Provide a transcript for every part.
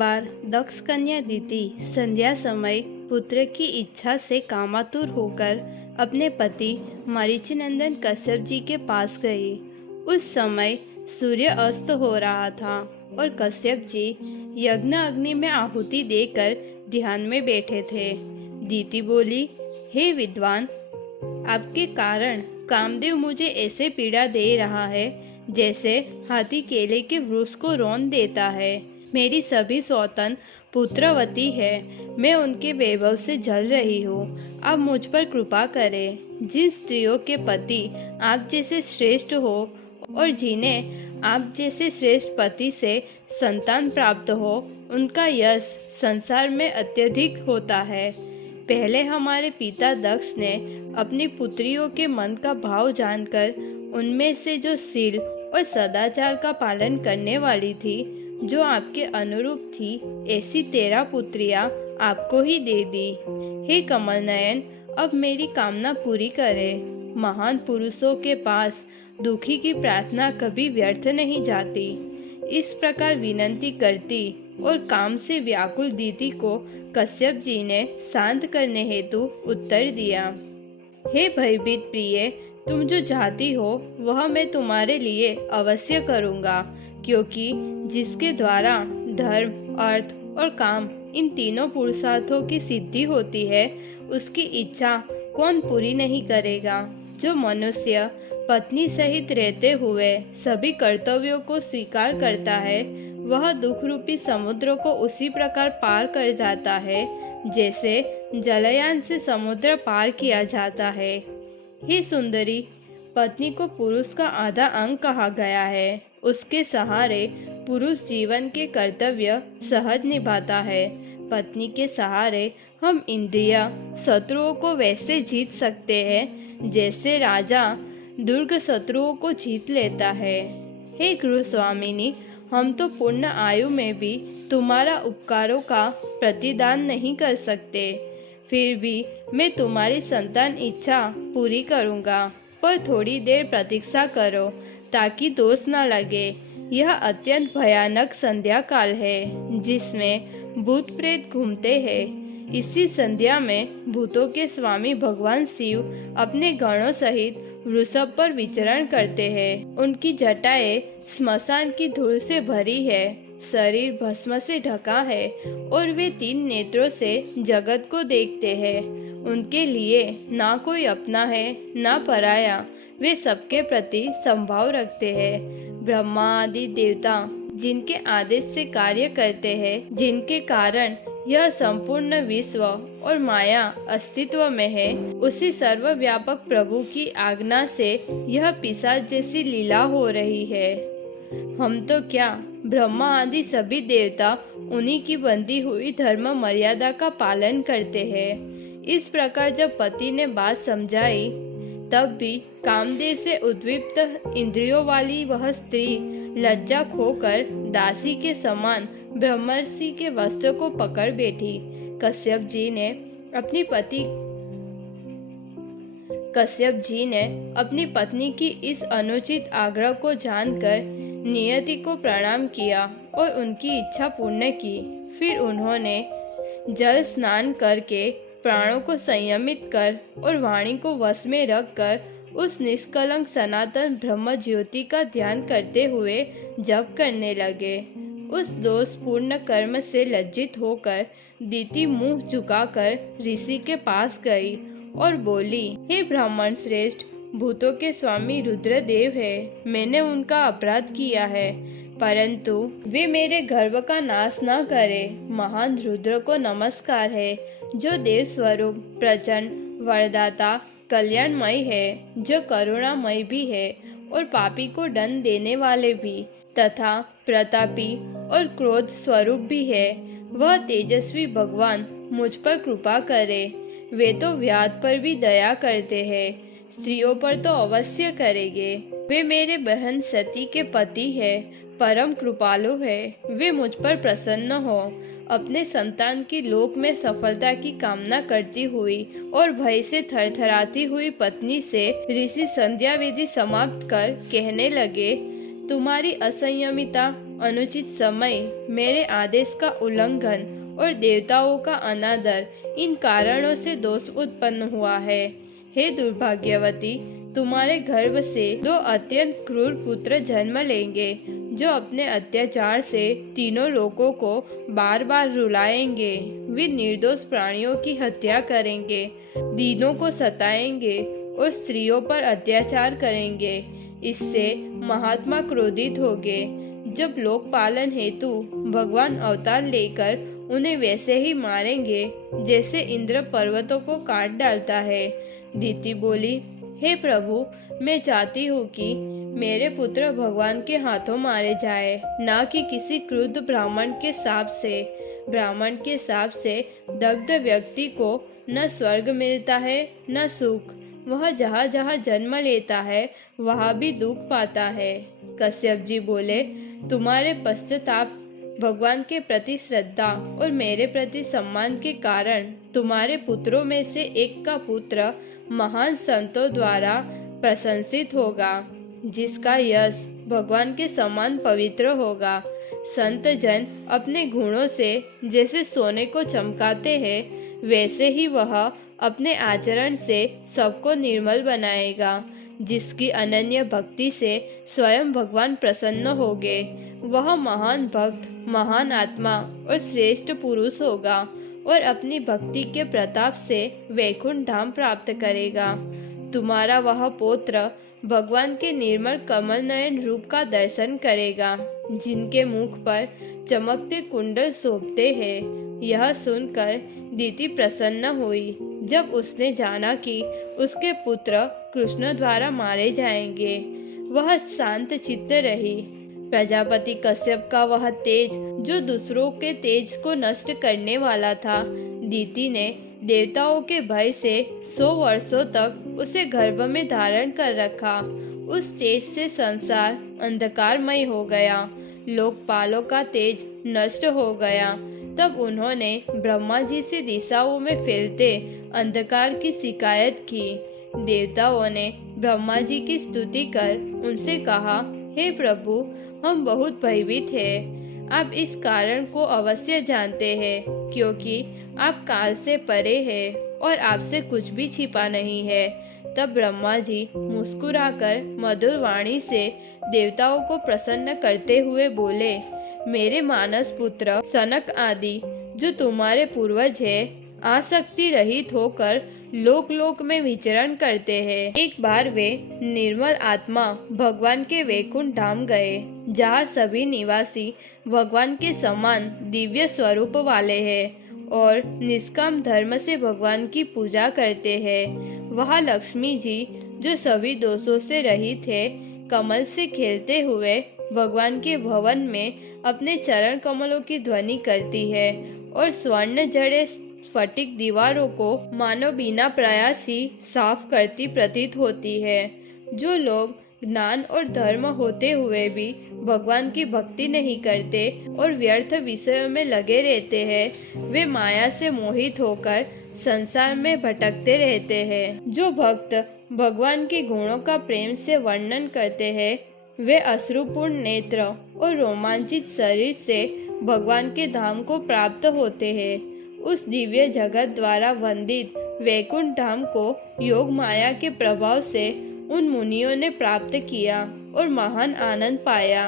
बार दक्ष कन्या दीति संध्या समय पुत्र की इच्छा से कामातुर होकर अपने पति मरीचिनंदन कश्यप जी के पास गई। उस समय सूर्य अस्त हो रहा था और कश्यप जी यज्ञ अग्नि में आहुति देकर ध्यान में बैठे थे। दीति बोली, हे विद्वान, आपके कारण कामदेव मुझे ऐसे पीड़ा दे रहा है जैसे हाथी केले के वृक्ष को रौंद देता है। मेरी सभी सौतन पुत्रवती है, मैं उनके वैभव से जल रही हूँ। आप मुझ पर कृपा करें। जिन स्त्रियों के पति आप जैसे श्रेष्ठ हो और जिन्हें आप जैसे श्रेष्ठ पति से संतान प्राप्त हो, उनका यश संसार में अत्यधिक होता है। पहले हमारे पिता दक्ष ने अपनी पुत्रियों के मन का भाव जानकर उनमें से जो शील और सदाचार का पालन करने वाली थी, जो आपके अनुरूप थी, ऐसी 13 पुत्रियां आपको ही दे दी। हे कमल नयन, अब मेरी कामना पूरी करें। महान पुरुषों के पास दुखी की प्रार्थना कभी व्यर्थ नहीं जाती। इस प्रकार विनती करती और काम से व्याकुल दीति को कश्यप जी ने शांत करने हेतु उत्तर दिया, हे भयभीत प्रिय, तुम जो चाहती हो वह मैं तुम्हारे लिए अवश्य करूँगा, क्योंकि जिसके द्वारा धर्म, अर्थ और काम इन तीनों पुरुषार्थों की सिद्धि होती है, उसकी इच्छा कौन पूरी नहीं करेगा। जो मनुष्य पत्नी सहित रहते हुए सभी कर्तव्यों को स्वीकार करता है, वह दुख रूपी समुद्र को उसी प्रकार पार कर जाता है जैसे जलयान से समुद्र पार किया जाता है। हे सुंदरी, पत्नी को पुरुष का आधा अंग कहा गया है। उसके सहारे पुरुष जीवन के कर्तव्य सहज निभाता है। पत्नी के सहारे हम इंद्रिय शत्रुओं को वैसे जीत सकते हैं जैसे राजा दुर्ग शत्रुओं को जीत लेता है। हे गृह स्वामिनी, हम तो पूर्ण आयु में भी तुम्हारा उपकारों का प्रतिदान नहीं कर सकते, फिर भी मैं तुम्हारी संतान इच्छा पूरी करूँगा, पर थोड़ी देर प्रतीक्षा करो ताकि दोष न लगे। यह अत्यंत भयानक संध्या काल है जिसमें भूत प्रेत घूमते हैं। इसी संध्या में भूतों के स्वामी भगवान शिव अपने गणों सहित वृषभ पर विचरण करते हैं। उनकी जटाएं स्मशान की धूल से भरी है, शरीर भस्म से ढका है और वे 3 नेत्रों से जगत को देखते हैं। उनके लिए ना कोई अपना है ना पराया, वे सबके प्रति संभाव रखते हैं। ब्रह्मा आदि देवता जिनके आदेश से कार्य करते हैं, जिनके कारण यह संपूर्ण विश्व और माया अस्तित्व में है, उसी सर्वव्यापक प्रभु की आज्ञा से यह पिशाच जैसी लीला हो रही है। हम तो क्या, ब्रह्मा आदि सभी देवता उन्हीं की बंधी हुई धर्म मर्यादा का पालन करते हैं। इस प्रकार जब पति ने बात समझाई, तब भी कामदेव से उद्विग्न इंद्रियों वाली वह स्त्री लज्जा खोकर दासी के समान ब्रह्मर्षि के वस्त्र को पकड़ बैठी। कश्यप जी ने अपनी पत्नी की इस अनुचित आग्रह को जानकर नियति को प्रणाम किया और उनकी इच्छा पूर्ण की। फिर उन्होंने जल स्नान करके प्राणों को संयमित कर और वाणी को वश में रखकर उस निष्कलंक सनातन ब्रह्म ज्योति का ध्यान करते हुए जप करने लगे। उस दोषपूर्ण कर्म से लज्जित होकर दीति मुंह झुकाकर ऋषि के पास गई और बोली, हे ब्राह्मण श्रेष्ठ, भूतों के स्वामी रुद्रदेव है। मैंने उनका अपराध किया है, परंतु वे मेरे गर्भ का नाश न करें। महान रुद्र को नमस्कार है, जो देव स्वरूप, प्रचंड, वरदाता, कल्याणमय है, जो करुणामय भी है और पापी को दंड देने वाले भी, तथा प्रतापी और क्रोध स्वरूप भी है। वह तेजस्वी भगवान मुझ पर कृपा करे। वे तो व्याध पर भी दया करते हैं, स्त्रियों पर तो अवश्य करेंगे। वे मेरे बहन सती के पति है, परम कृपालु है। वे मुझ पर प्रसन्न हो। अपने संतान की लोक में सफलता की कामना करती हुई और भय से थरथराती हुई पत्नी से ऋषि संध्या विधि समाप्त कर कहने लगे, तुम्हारी असंयमिता अनुचित समय, मेरे आदेश का उल्लंघन और देवताओं का अनादर, इन कारणों से दोष उत्पन्न हुआ है। हे दुर्भाग्यवती, तुम्हारे गर्भ से 2 अत्यंत क्रूर पुत्र जन्म लेंगे, जो अपने अत्याचार से तीनों लोगों को बार बार रुलाएंगे। वे निर्दोष प्राणियों की हत्या करेंगे, दीनों को सताएंगे और स्त्रियों पर अत्याचार करेंगे। इससे महात्मा क्रोधित होंगे। जब लोक पालन हेतु भगवान अवतार लेकर उन्हें वैसे ही मारेंगे जैसे इंद्र पर्वतों को काट डालता है। दीति बोली, हे प्रभु, मैं चाहती हूँ कि मेरे पुत्र भगवान के हाथों मारे जाए, ना कि किसी क्रुद्ध ब्राह्मण के शाप से। ब्राह्मण के शाप से दग्ध व्यक्ति को न स्वर्ग मिलता है न सुख। वह जहाँ जहाँ जन्म लेता है वहाँ भी दुख पाता है। कश्यप जी बोले, तुम्हारे पश्चाताप, भगवान के प्रति श्रद्धा और मेरे प्रति सम्मान के कारण तुम्हारे पुत्रों में से एक का पुत्र महान संतों द्वारा प्रशंसित होगा, जिसका यश भगवान के समान पवित्र होगा। संत जन अपने गुणों से जैसे सोने को चमकाते हैं, वैसे ही वह अपने आचरण से सबको निर्मल बनाएगा। जिसकी अनन्य भक्ति से स्वयं भगवान प्रसन्न होंगे, वह महान भक्त, महान आत्मा और श्रेष्ठ पुरुष होगा और अपनी भक्ति के प्रताप से वैकुंठ धाम प्राप्त करेगा। तुम्हारा वह पौत्र भगवान के निर्मल कमल नयन रूप का दर्शन करेगा, जिनके मुख पर चमकते कुंडल शोभते हैं। यह सुनकर दीति प्रसन्न हुई। जब उसने जाना कि उसके पुत्र कृष्ण द्वारा मारे जाएंगे, वह शांत चित्त रही। प्रजापति कश्यप का वह तेज, जो दूसरों के तेज को नष्ट करने वाला था, दीति ने देवताओं के भय से 100 वर्षों तक उसे गर्भ में धारण कर रखा। उस तेज से संसार अंधकारमय हो गया, लोकपालों का तेज नष्ट हो गया। तब उन्होंने ब्रह्मा जी से दिशाओं में फैलते अंधकार की शिकायत की। देवताओं ने ब्रह्मा जी की स्तुति कर उनसे कहा, हे प्रभु, हम बहुत भयभीत हैं। आप इस कारण को अवश्य जानते हैं, क्योंकि आप काल से परे हैं और आपसे कुछ भी छिपा नहीं है। तब ब्रह्मा जी मुस्कुराकर मधुर वाणी से देवताओं को प्रसन्न करते हुए बोले, मेरे मानस पुत्र सनक आदि जो तुम्हारे पूर्वज है, आसक्ति रहित होकर लोक लोक में विचरण करते हैं। एक बार वे निर्मल आत्मा भगवान के वैकुंठ धाम गए, जहाँ सभी निवासी भगवान के समान दिव्य स्वरूप वाले हैं और निष्काम धर्म से भगवान की पूजा करते हैं। वहाँ लक्ष्मी जी, जो सभी दोषों से रहित है, कमल से खेलते हुए भगवान के भवन में अपने चरण कमलों की ध्वनि करती है और स्वर्ण जड़े स्फटिक दीवारों को मानो बिना प्रयास ही साफ करती प्रतीत होती है। जो लोग ज्ञान और धर्म होते हुए भी भगवान की भक्ति नहीं करते और व्यर्थ विषयों में लगे रहते हैं, वे माया से मोहित होकर संसार में भटकते रहते हैं। जो भक्त भगवान के गुणों का प्रेम से वर्णन करते हैं, वे अश्रुपूर्ण नेत्र और रोमांचित शरीर से भगवान के धाम को प्राप्त होते हैं। उस दिव्य जगत द्वारा वंदित वैकुंठ धाम को योग माया के प्रभाव से उन मुनियों ने प्राप्त किया और महान आनंद पाया।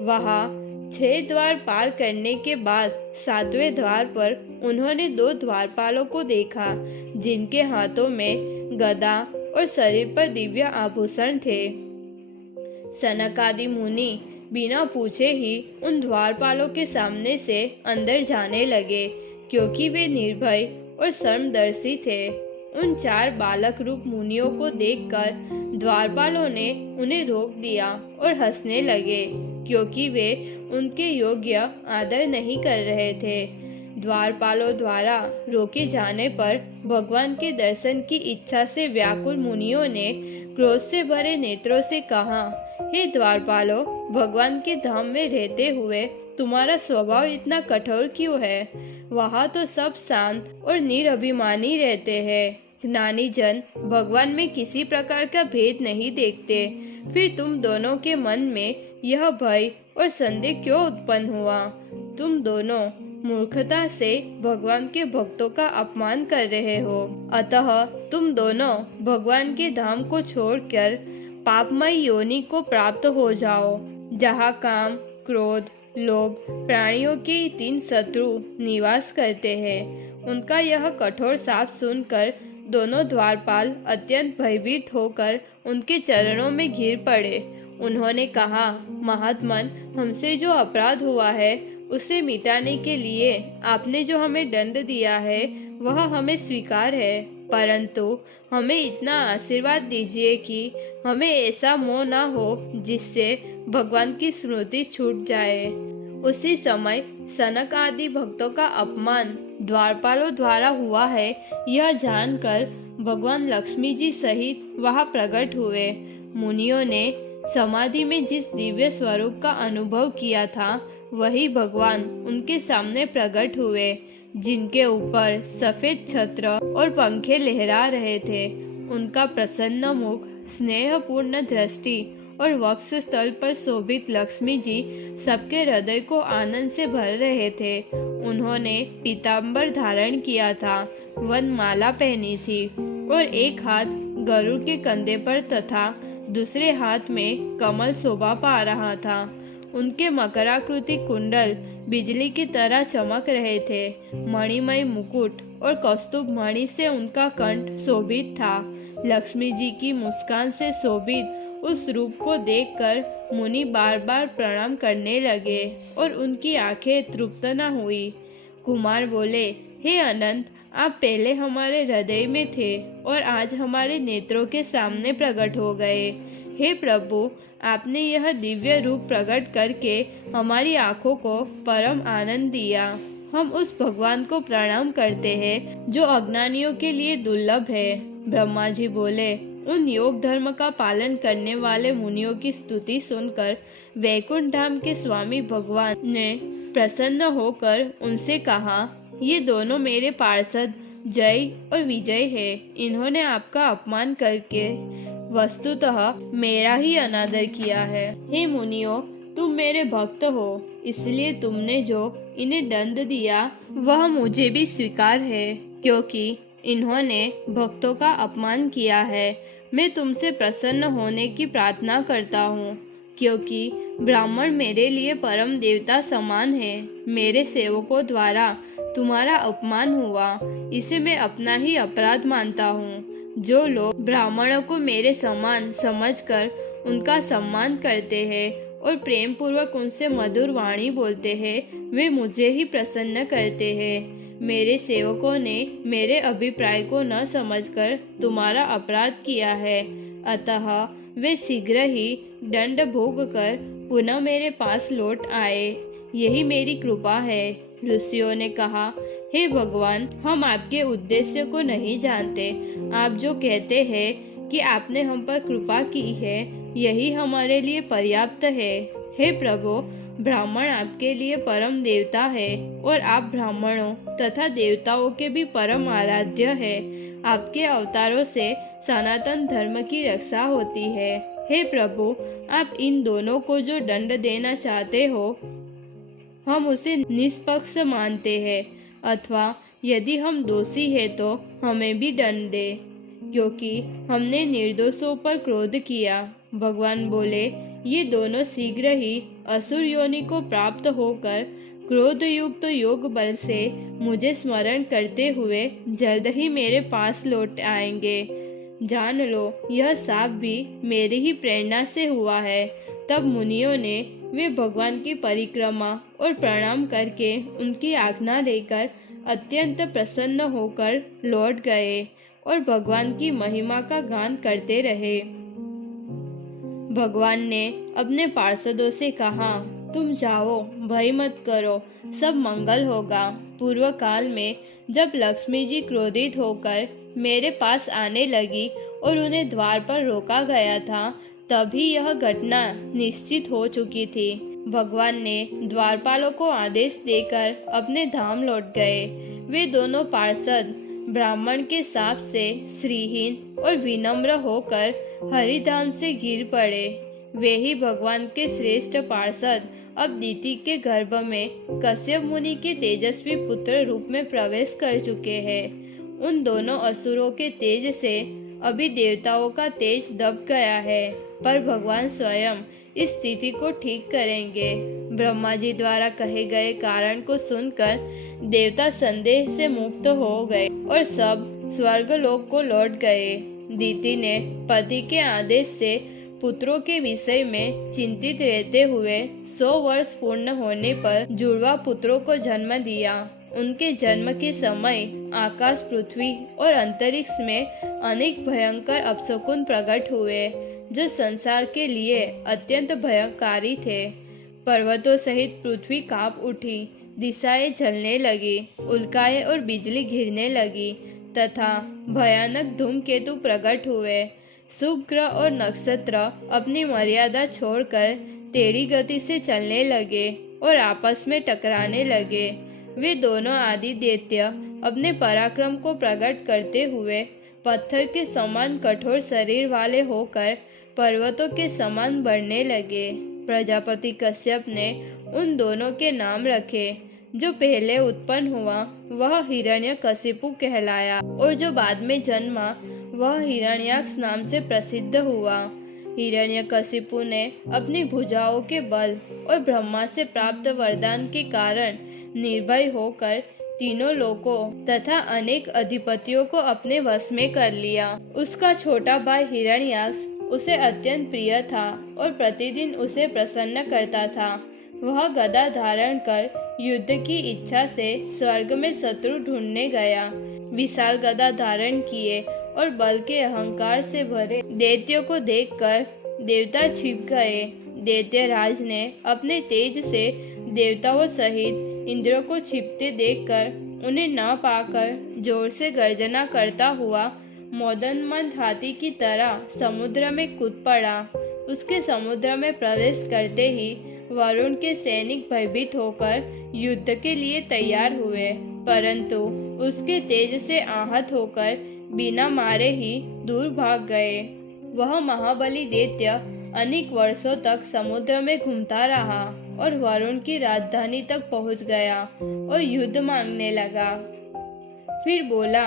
वहाँ 6 द्वार पार करने के बाद 7वें द्वार पर उन्होंने 2 द्वारपालों को देखा, जिनके हाथों में गदा और शरीर पर दिव्य आभूषण थे। सनक आदि मुनि बिना पूछे ही उन द्वारपालों के सामने से अंदर जाने लगे, क्योंकि वे निर्भय और सर्मदर्शी थे। उन 4 बालक रूप मुनियों को देखकर द्वारपालों ने उन्हें रोक दिया और हंसने लगे, क्योंकि वे उनके योग्य आदर नहीं कर रहे थे। द्वारपालों द्वारा रोके जाने पर भगवान के दर्शन की इच्छा से व्याकुल मुनियों ने क्रोध से भरे नेत्रों से कहा, हे द्वारपालों, भगवान के धाम में रहते हुए तुम्हारा स्वभाव इतना कठोर क्यों है? वहाँ तो सब शांत और निरभिमानी रहते हैं। ज्ञानी जन भगवान में किसी प्रकार का भेद नहीं देखते। फिर तुम दोनों के मन में यह भय और संदेह क्यों उत्पन्न हुआ? तुम दोनों मूर्खता से भगवान के भक्तों का अपमान कर रहे हो। अतः तुम दोनों भगवान के धाम को छोड़कर पापमय योनि को प्राप्त हो जाओ, जहाँ काम, क्रोध, लोभ प्राणियों के 3 शत्रु निवास करते हैं। उनका यह कठोर शाप सुनकर दोनों द्वारपाल अत्यंत भयभीत होकर उनके चरणों में गिर पड़े। उन्होंने कहा, महात्मन, हमसे जो अपराध हुआ है उसे मिटाने के लिए आपने जो हमें दंड दिया है वह हमें स्वीकार है, परंतु हमें इतना आशीर्वाद दीजिए कि हमें ऐसा मोह न हो जिससे भगवान की स्मृति छूट जाए। उसी समय सनक आदि भक्तों का अपमान द्वारपालों द्वारा हुआ है, यह जानकर भगवान लक्ष्मी जी सहित वहां प्रकट हुए। मुनियों ने समाधि में जिस दिव्य स्वरूप का अनुभव किया था वही भगवान उनके सामने प्रकट हुए, जिनके ऊपर सफेद छत्र और पंखे लहरा रहे थे। उनका प्रसन्न मुख, स्नेहपूर्ण दृष्टि और वक्ष स्थल पर शोभित लक्ष्मी जी सबके हृदय को आनंद से भर रहे थे। उन्होंने पीताम्बर धारण किया था, वनमाला पहनी थी और एक हाथ गरुड़ के कंधे पर तथा दूसरे हाथ में कमल शोभा पा रहा था। उनके मकराकृति कुंडल बिजली की तरह चमक रहे थे। मणिमय मुकुट और कौस्तुभ मणि से उनका कंठ शोभित था। लक्ष्मी जी की मुस्कान से शोभित उस रूप को देखकर मुनि बार बार प्रणाम करने लगे और उनकी आंखें तृप्त न हुई। कुमार बोले, हे अनंत, आप पहले हमारे हृदय में थे और आज हमारे नेत्रों के सामने प्रकट हो गए। हे प्रभु, आपने यह दिव्य रूप प्रकट करके हमारी आंखों को परम आनंद दिया। हम उस भगवान को प्रणाम करते हैं जो अज्ञानियों के लिए दुर्लभ है। ब्रह्मा जी बोले, उन योग धर्म का पालन करने वाले मुनियों की स्तुति सुनकर वैकुंठ धाम के स्वामी भगवान ने प्रसन्न होकर उनसे कहा, ये दोनों मेरे पार्षद जय और विजय है। इन्होंने आपका अपमान करके वस्तुतः मेरा ही अनादर किया है। हे मुनियों, तुम मेरे भक्त हो, इसलिए तुमने जो इन्हें दंड दिया वह मुझे भी स्वीकार है, क्योंकि इन्होंने भक्तों का अपमान किया है। मैं तुमसे प्रसन्न होने की प्रार्थना करता हूँ, क्योंकि ब्राह्मण मेरे लिए परम देवता समान है। मेरे सेवकों द्वारा तुम्हारा अपमान हुआ, इसे मैं अपना ही अपराध मानता हूँ। जो लोग ब्राह्मणों को मेरे समान समझकर उनका सम्मान करते हैं और प्रेम पूर्वक उनसे मधुर वाणी बोलते हैं, वे मुझे ही प्रसन्न करते हैं। मेरे सेवकों ने मेरे अभिप्राय को न समझकर तुम्हारा अपराध किया है, अतः वे शीघ्र ही दंड भोग कर पुनः मेरे पास लौट आए। यही मेरी कृपा है। ऋषियों ने कहा, हे भगवान, हम आपके उद्देश्य को नहीं जानते। आप जो कहते हैं कि आपने हम पर कृपा की है, यही हमारे लिए पर्याप्त है। हे प्रभु, ब्राह्मण आपके लिए परम देवता है और आप ब्राह्मणों तथा देवताओं के भी परम आराध्य है। आपके अवतारों से सनातन धर्म की रक्षा होती है। हे प्रभु, आप इन दोनों को जो दंड देना चाहते हो, हम उसे निष्पक्ष मानते हैं, अथवा यदि हम दोषी है तो हमें भी दंड दे, क्योंकि हमने निर्दोषों पर क्रोध किया। भगवान बोले, ये दोनों शीघ्र ही असुर योनि को प्राप्त होकर क्रोध युक्त योग बल से मुझे स्मरण करते हुए जल्द ही मेरे पास लौट आएंगे। जान लो, यह शाप भी मेरी ही प्रेरणा से हुआ है। तब मुनियों ने वे भगवान की परिक्रमा और प्रणाम करके उनकी आज्ञा लेकर अत्यंत प्रसन्न होकर लौट गए और भगवान की महिमा का गान करते रहे। भगवान ने अपने पार्षदों से कहा, तुम जाओ, भय मत करो, सब मंगल होगा। पूर्व काल में जब लक्ष्मी जी क्रोधित होकर मेरे पास आने लगी और उन्हें द्वार पर रोका गया था, तभी यह घटना निश्चित हो चुकी थी। भगवान ने द्वारपालों को आदेश देकर अपने धाम लौट गए। वे दोनों पार्षद ब्राह्मण के शाप से श्रीहीन और विनम्र होकर हरिधाम से गिर पड़े। वे ही भगवान के श्रेष्ठ पार्षद अब दीति के गर्भ में कश्यप मुनि के तेजस्वी पुत्र रूप में प्रवेश कर चुके हैं। उन दोनों असुरों के तेज से अभी देवताओं का तेज दब गया है, पर भगवान स्वयं इस स्थिति को ठीक करेंगे। ब्रह्मा जी द्वारा कहे गए कारण को सुनकर देवता संदेह से मुक्त हो गए और सब स्वर्गलोक को लौट गए। दीति ने पति के आदेश से पुत्रों के विषय में चिंतित रहते हुए 100 वर्ष पूर्ण होने पर जुड़वा पुत्रों को जन्म दिया। उनके जन्म के समय आकाश, पृथ्वी और अंतरिक्ष में अनेक भयंकर अपशकुन प्रकट हुए, जो संसार के लिए अत्यंत भयंकारी थे। पर्वतों सहित पृथ्वी कांप उठी, दिशाएं जलने लगी, उल्काएं और बिजली गिरने लगी तथा भयानक धूमकेतु प्रकट हुए। शुभ ग्रह और नक्षत्र अपनी मर्यादा छोड़कर टेढ़ी गति से चलने लगे और आपस में टकराने लगे। वे दोनों आदि दैत्य अपने पराक्रम को प्रकट करते हुए पत्थर के समान कठोर शरीर वाले होकर पर्वतों के समान बढ़ने लगे। प्रजापति कश्यप ने उन दोनों के नाम रखे। जो पहले उत्पन्न हुआ वह हिरण्यकशिपु कहलाया और जो बाद में जन्मा वह हिरण्याक्ष नाम से प्रसिद्ध हुआ। हिरण्यकशिपु ने अपनी भुजाओं के बल और ब्रह्मा से प्राप्त वरदान के कारण निर्भय होकर तीनों लोकों तथा अनेक अधिपतियों को अपने वश में कर लिया। उसका छोटा भाई हिरण्याक्ष उसे अत्यंत प्रिय था और प्रतिदिन उसे प्रसन्न करता था। वह गदा धारण कर युद्ध की इच्छा से स्वर्ग में शत्रु ढूंढने गया। विशाल गदा धारण किए और बल के अहंकार से भरे दैत्यों को देखकर देवता छिप गए। दैत्य राज ने अपने तेज से देवताओं सहित इंद्र को छिपते देखकर उन्हें न पाकर जोर से गर्जना करता हुआ मदोन्मत्त हाथी की तरह समुद्र में कूद पड़ा। उसके समुद्र में प्रवेश करते ही वरुण के सैनिक भयभीत होकर युद्ध के लिए तैयार हुए, परंतु उसके तेज से आहत होकर बिना मारे ही दूर भाग गए। वह महाबली दैत्य अनेक वर्षों तक समुद्र में घूमता रहा और वरुण की राजधानी तक पहुंच गया और युद्ध मांगने लगा। फिर बोला,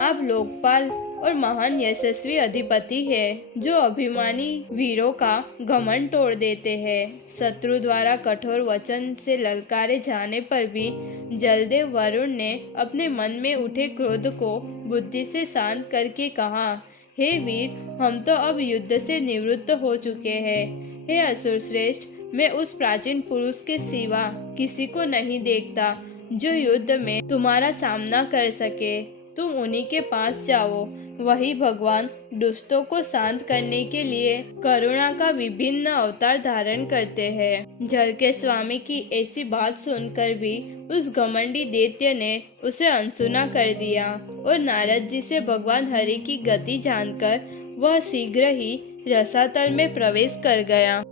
आप लोकपाल और महान यशस्वी अधिपति है जो अभिमानी वीरों का घमंड तोड़ देते हैं। शत्रु द्वारा कठोर वचन से ललकारे जाने पर भी जलदेव वरुण ने अपने मन में उठे क्रोध को बुद्धि से शांत करके कहा, हे वीर, हम तो अब युद्ध से निवृत्त हो चुके हैं। हे असुर श्रेष्ठ, मैं उस प्राचीन पुरुष के सिवा किसी को नहीं देखता जो युद्ध में तुम्हारा सामना कर सके। तुम उन्हीं के पास जाओ। वही भगवान दुष्टों को शांत करने के लिए करुणा का विभिन्न अवतार धारण करते हैं। जल के स्वामी की ऐसी बात सुनकर भी उस घमंडी दैत्य ने उसे अनसुना कर दिया और नारद जी से भगवान हरि की गति जानकर वह शीघ्र ही रसातल में प्रवेश कर गया।